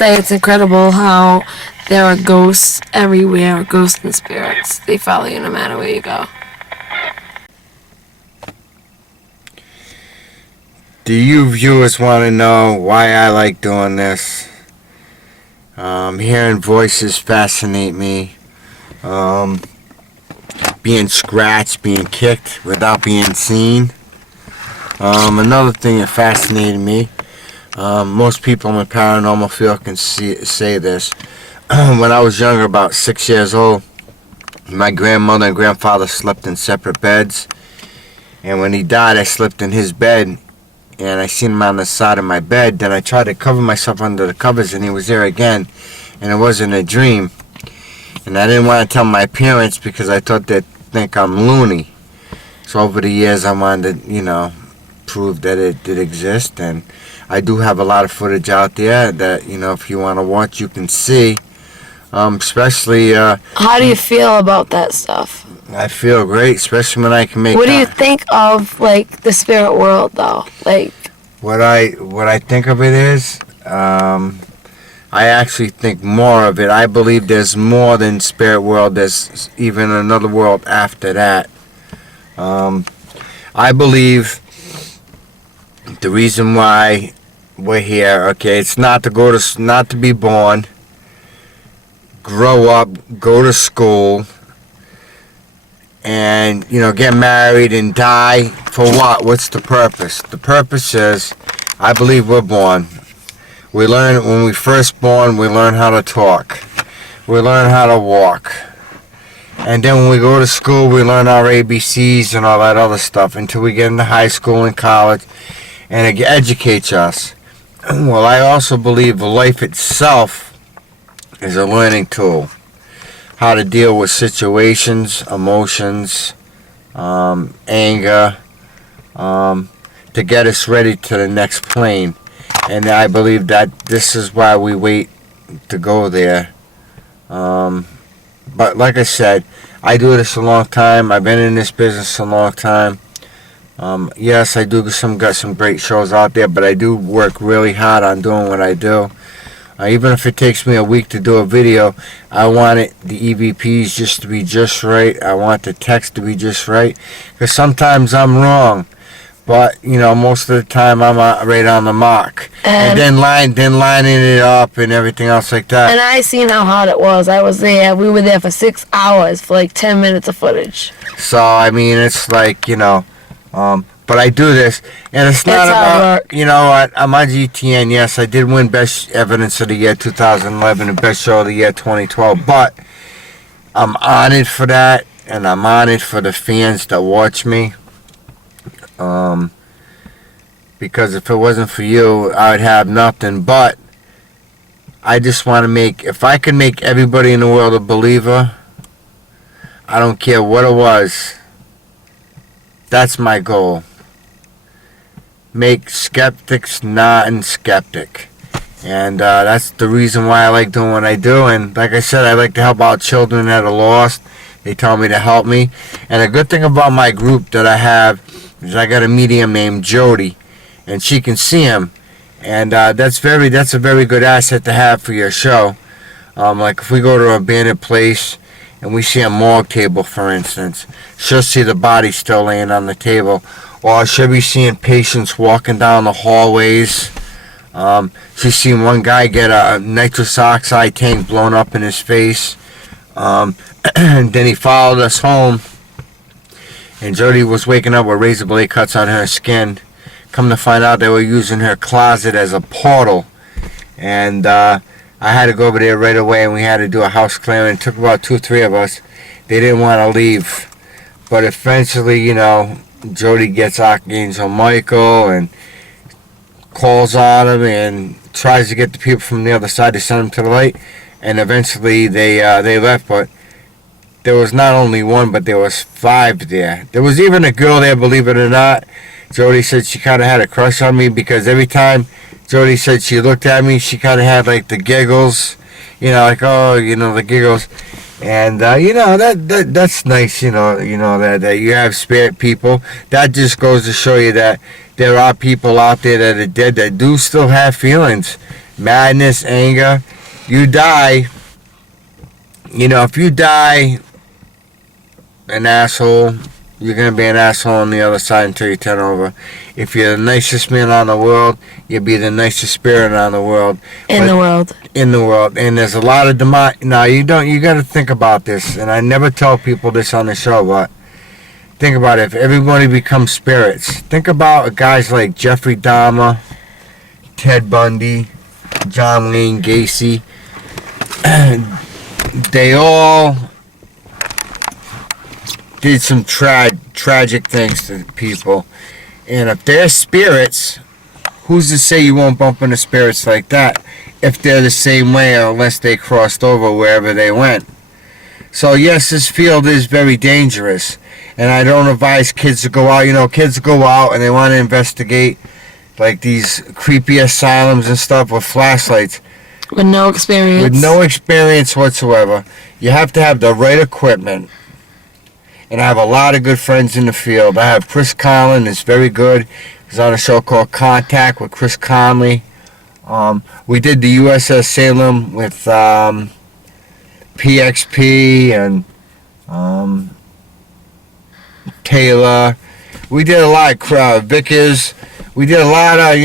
say it's incredible how there are ghosts everywhere, ghosts and spirits. They follow you no matter where you go. Do you viewers want to know why I like doing this? Hearing voices fascinate me. Being scratched, being kicked without being seen. Another thing that fascinated me, most people in the paranormal field can say this. When I was younger, about 6 years old, my grandmother and grandfather slept in separate beds. And when he died, I slept in his bed. And I seen him on the side of my bed. Then I tried to cover myself under the covers, and he was there again. And it wasn't a dream. And I didn't want to tell my parents because I thought they'd think I'm loony. So over the years, I wanted to, prove that it did exist. And I do have a lot of footage out there that, if you want to watch, you can see. Especially... How do you feel about that stuff? I feel great, especially when I can make... What do you think of, the spirit world, though? What I think of it is, I actually think more of it. I believe there's more than spirit world. There's even another world after that. I believe the reason why we're here, okay, it's not to be born, grow up, go to school, and get married and die. For what? What's the purpose? The purpose is, I believe we're born. We learn, when we first born, we learn how to talk, we learn how to walk, and then when we go to school, we learn our ABCs and all that other stuff until we get into high school and college, and it educates us. Well, I also believe life itself is a learning tool. How to deal with situations, emotions, anger, to get us ready to the next plane. And I believe that this is why we wait to go there. But like I said, I do this a long time. I've been in this business a long time. Yes, I do got some great shows out there, but I do work really hard on doing what I do. Even if it takes me a week to do a video, I want the EVPs just to be just right. I want the text to be just right. Because sometimes I'm wrong. But, most of the time I'm right on the mark. And then lining it up and everything else like that. And I seen how hard it was. I was there. We were there for 6 hours for 10 minutes of footage. So, it's but I do this, and it's not about, what, I'm on GTN, yes, I did win Best Evidence of the Year 2011 and Best Show of the Year 2012, but I'm honored for that, and I'm honored for the fans that watch me, because if it wasn't for you, I would have nothing. But I just want to if I could make everybody in the world a believer, I don't care what it was, that's my goal. Make skeptics non-skeptic. And that's the reason why I like doing what I do. And like I said, I like to help out children that are lost. They tell me to help me. And a good thing about my group that I have is I got a medium named Jody, and she can see him. And that's a very good asset to have for your show. Like if we go to an abandoned place and we see a morgue table, for instance, she'll see the body still laying on the table. Or she'll be seeing patients walking down the hallways. She's seen one guy get a nitrous oxide tank blown up in his face. And then he followed us home. And Jody was waking up with razor blade cuts on her skin. Come to find out, they were using her closet as a portal. And I had to go over there right away, and we had to do a house clearing. It took about 2 or 3 of us. They didn't want to leave. But eventually, Jody gets Archangel Michael and calls on him and tries to get the people from the other side to send them to the light. And eventually they left, but there was not only one, but there was 5 there. There was even a girl there, believe it or not. Jody said she kind of had a crush on me because every time Jody said she looked at me, she kind of had the giggles, the giggles. And that's nice, that you have spirit people. That just goes to show you that there are people out there that are dead that do still have feelings. madness, anger. You die, if you die an asshole, you're going to be an asshole on the other side until you turn over. If you're the nicest man on the world, you'll be the nicest spirit on the world. In the world. In the world. And there's a lot of Now, you got to think about this, and I never tell people this on the show, but think about it. If everybody becomes spirits, think about guys like Jeffrey Dahmer, Ted Bundy, John Wayne Gacy. They all did some tragic things to people. And if they're spirits, who's to say you won't bump into spirits like that if they're the same way, or unless they crossed over wherever they went? So yes, this field is very dangerous, and I don't advise kids to go out. Kids go out and they want to investigate like these creepy asylums and stuff with flashlights. With no experience. With no experience whatsoever. You have to have the right equipment. And I have a lot of good friends in the field. I have Chris Conlon, is very good. He's on a show called Contact with Chris Conley. We did the USS Salem with PXP and Taylor. We did a lot of Vickers. We did a lot of,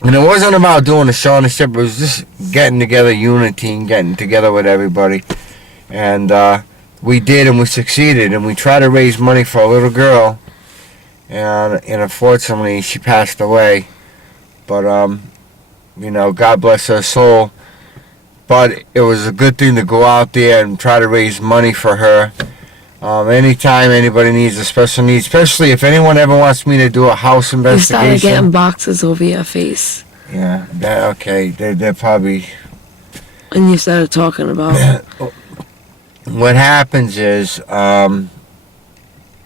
and it wasn't about doing a show on the ship. It was just getting together, unity, and getting together with everybody. And we did, and we succeeded, and we tried to raise money for a little girl, and unfortunately she passed away. But God bless her soul. But it was a good thing to go out there and try to raise money for her. Anytime anybody needs a special need, especially if anyone ever wants me to do a house investigation. You started getting boxes over your face. Yeah, okay. They're probably. And you started talking about. What happens is, I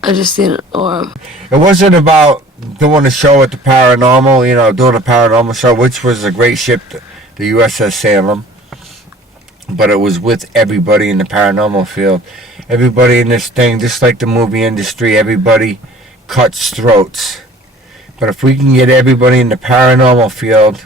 just seen it, or it wasn't about doing a show at the paranormal, doing a paranormal show, which was a great ship, the USS Salem. But it was with everybody in the paranormal field. Everybody in this thing, just like the movie industry, everybody cuts throats. But if we can get everybody in the paranormal field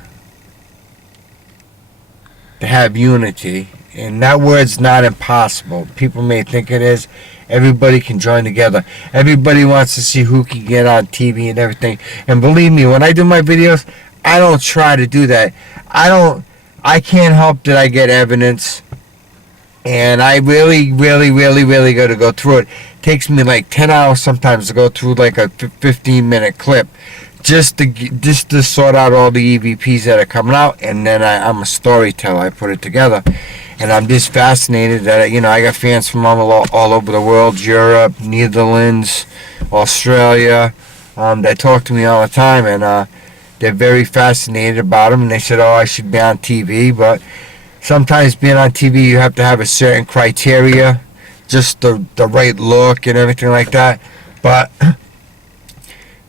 to have unity, and that word's not impossible. People may think it is. Everybody can join together. Everybody wants to see who can get on TV and everything. And believe me, when I do my videos, I don't try to do that. I can't help that I get evidence. And I really got to go through it. It takes me like 10 hours sometimes to go through like a 15-minute clip. Just to sort out all the EVPs that are coming out. And then I'm a storyteller. I put it together. And I'm just fascinated that, I got fans from all over the world, Europe, Netherlands, Australia, that talk to me all the time, and they're very fascinated about them, and they said, I should be on TV, but sometimes being on TV, you have to have a certain criteria, just the right look and everything like that, but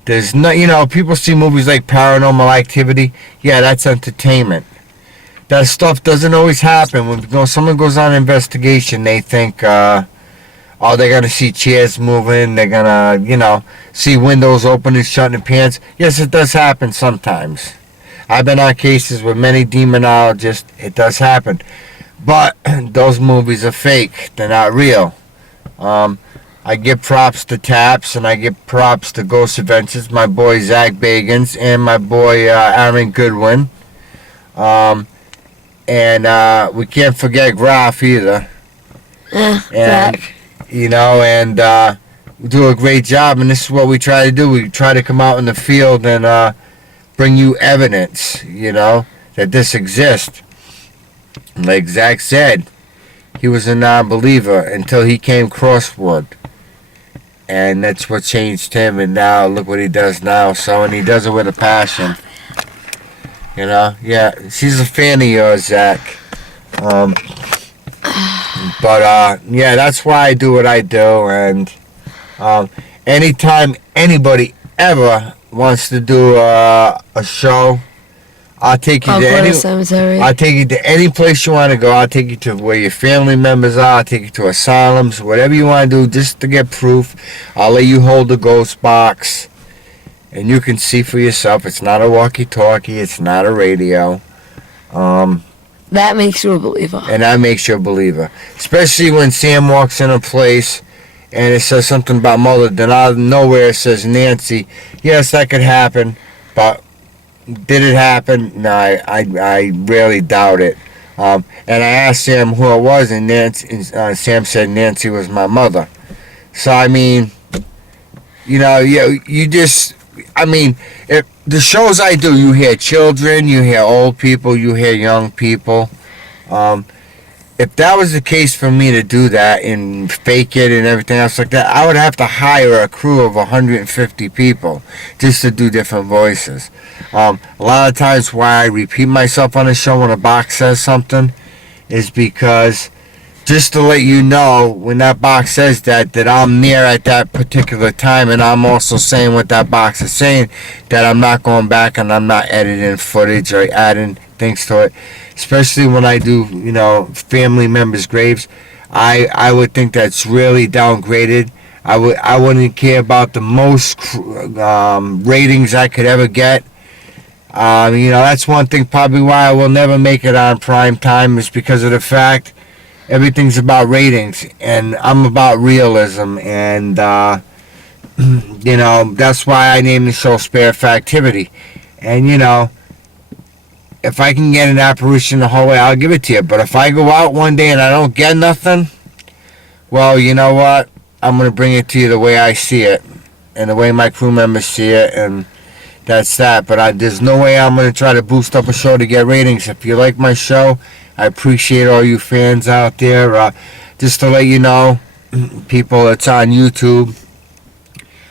there's no, people see movies like Paranormal Activity, yeah, that's entertainment. That stuff doesn't always happen. When someone goes on an investigation, they think, they're going to see chairs moving. They're going to, see windows open and shut in pants. Yes, it does happen sometimes. I've been on cases with many demonologists. It does happen. But those movies are fake. They're not real. I give props to Taps, and I give props to Ghost Adventures, my boy Zach Bagans, and my boy Aaron Goodwin. And we can't forget Graf either. Zach. And we do a great job, and this is what we try to do. We try to come out in the field and bring you evidence, that this exists. Like Zach said, he was a non-believer until he came crossword. And that's what changed him, and now look what he does now. So, and he does it with a passion. Yeah, she's a fan of yours, Zach. Yeah, that's why I do what I do, and anytime anybody ever wants to do a show, I'll take you to any cemetery. I'll take you to any place you want to go. I'll take you to where your family members are. I'll take you to asylums, whatever you want to do, just to get proof. I'll let you hold the ghost box, and you can see for yourself. It's not a walkie-talkie. It's not a radio. That makes you a believer. And that makes you a believer. Especially when Sam walks in a place and it says something about mother, then out of nowhere it says Nancy. Yes, that could happen, but did it happen? No, I really doubt it. And I asked Sam who it was, and Sam said Nancy was my mother. So, I mean, you just, I mean, if the shows I do, you hear children, you hear old people, you hear young people. If that was the case for me to do that and fake it and everything else like that, I would have to hire a crew of 150 people just to do different voices. A lot of times why I repeat myself on a show when a box says something is because just to let you know when that box says that I'm near at that particular time, and I'm also saying what that box is saying, that I'm not going back and I'm not editing footage or adding things to it. Especially when I do, family members' graves, I would think that's really downgraded. I wouldn't care about the most ratings I could ever get. That's one thing probably why I will never make it on prime time, is because of the fact everything's about ratings, and I'm about realism, and that's why I named the show Spare Factivity. And if I can get an apparition the whole way, I'll give it to you. But if I go out one day and I don't get nothing, well, you know what? I'm going to bring it to you the way I see it and the way my crew members see it, and that's that. But there's no way I'm going to try to boost up a show to get ratings. If you like my show, I appreciate all you fans out there. Just to let you know, people, it's on YouTube.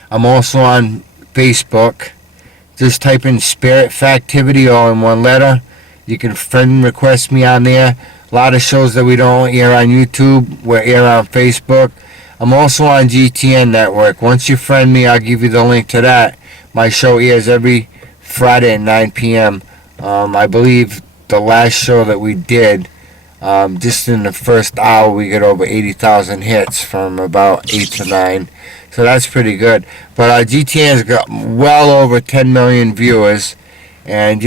I'm also on Facebook. Just type in Spirit Factivity all in one letter. You can friend request me on there. A lot of shows that we don't air on YouTube, we air on Facebook. I'm also on GTN Network. Once you friend me, I'll give you the link to that. My show airs every Friday at 9 p.m. I believe the last show that we did, just in the first hour, we get over 80,000 hits from about 8 to 9. So that's pretty good. But GTN's got well over 10 million viewers. And,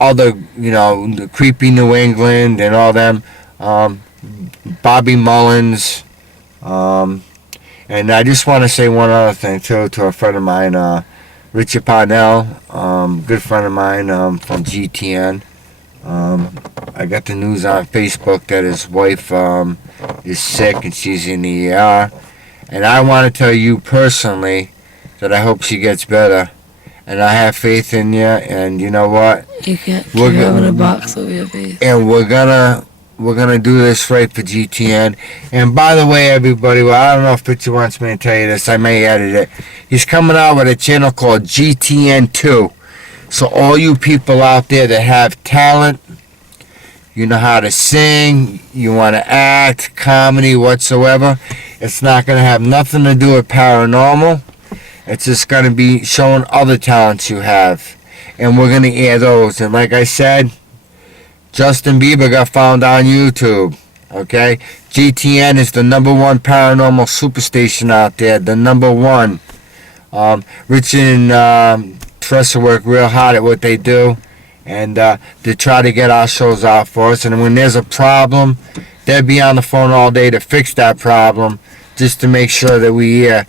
all the Creepy New England and all them, Bobby Mullins. And I just want to say one other thing, too, to a friend of mine, Richard Parnell, good friend of mine from GTN. I got the news on Facebook that his wife is sick and she's in the ER. And I want to tell you personally that I hope she gets better. And I have faith in you. And you know what? You can't keep having a box over your face. And we're gonna do this right for GTN. And by the way, everybody, well, I don't know if Pitcher wants me to tell you this. I may edit it. He's coming out with a channel called GTN2. So all you people out there that have talent, you know how to sing, you want to act, comedy, whatsoever, it's not going to have nothing to do with paranormal. It's just going to be showing other talents you have. And we're going to air those. And like I said, Justin Bieber got found on YouTube. Okay? GTN is the #1 paranormal superstation out there. The #1. Richard and Tressa work real hard at what they do. And they try to get our shows out for us. And when there's a problem, they'll be on the phone all day to fix that problem, just to make sure that we hear.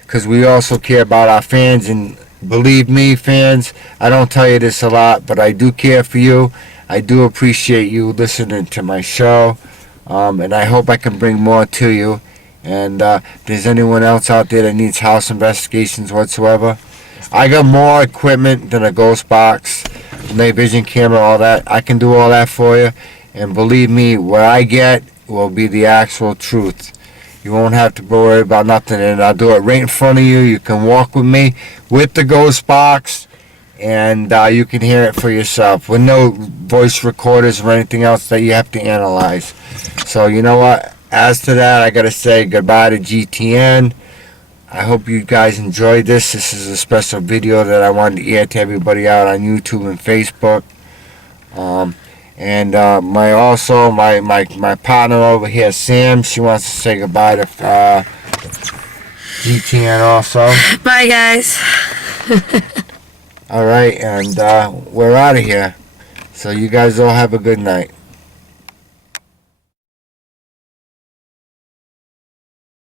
Because we also care about our fans. And believe me, fans, I don't tell you this a lot, but I do care for you. I do appreciate you listening to my show. And I hope I can bring more to you. And if there's anyone else out there that needs house investigations whatsoever, I got more equipment than a ghost box, night vision camera, all that. I can do all that for you. And believe me, what I get will be the actual truth. You won't have to worry about nothing. And I'll do it right in front of you. You can walk with me with the ghost box. And you can hear it for yourself. With no voice recorders or anything else that you have to analyze. So you know what? As to that, I got to say goodbye to GTN. I hope you guys enjoyed this. This is a special video that I wanted to air to everybody out on YouTube and Facebook. And my partner over here, Sam, she wants to say goodbye to GTN also. Bye, guys. All right, and we're out of here. So you guys all have a good night.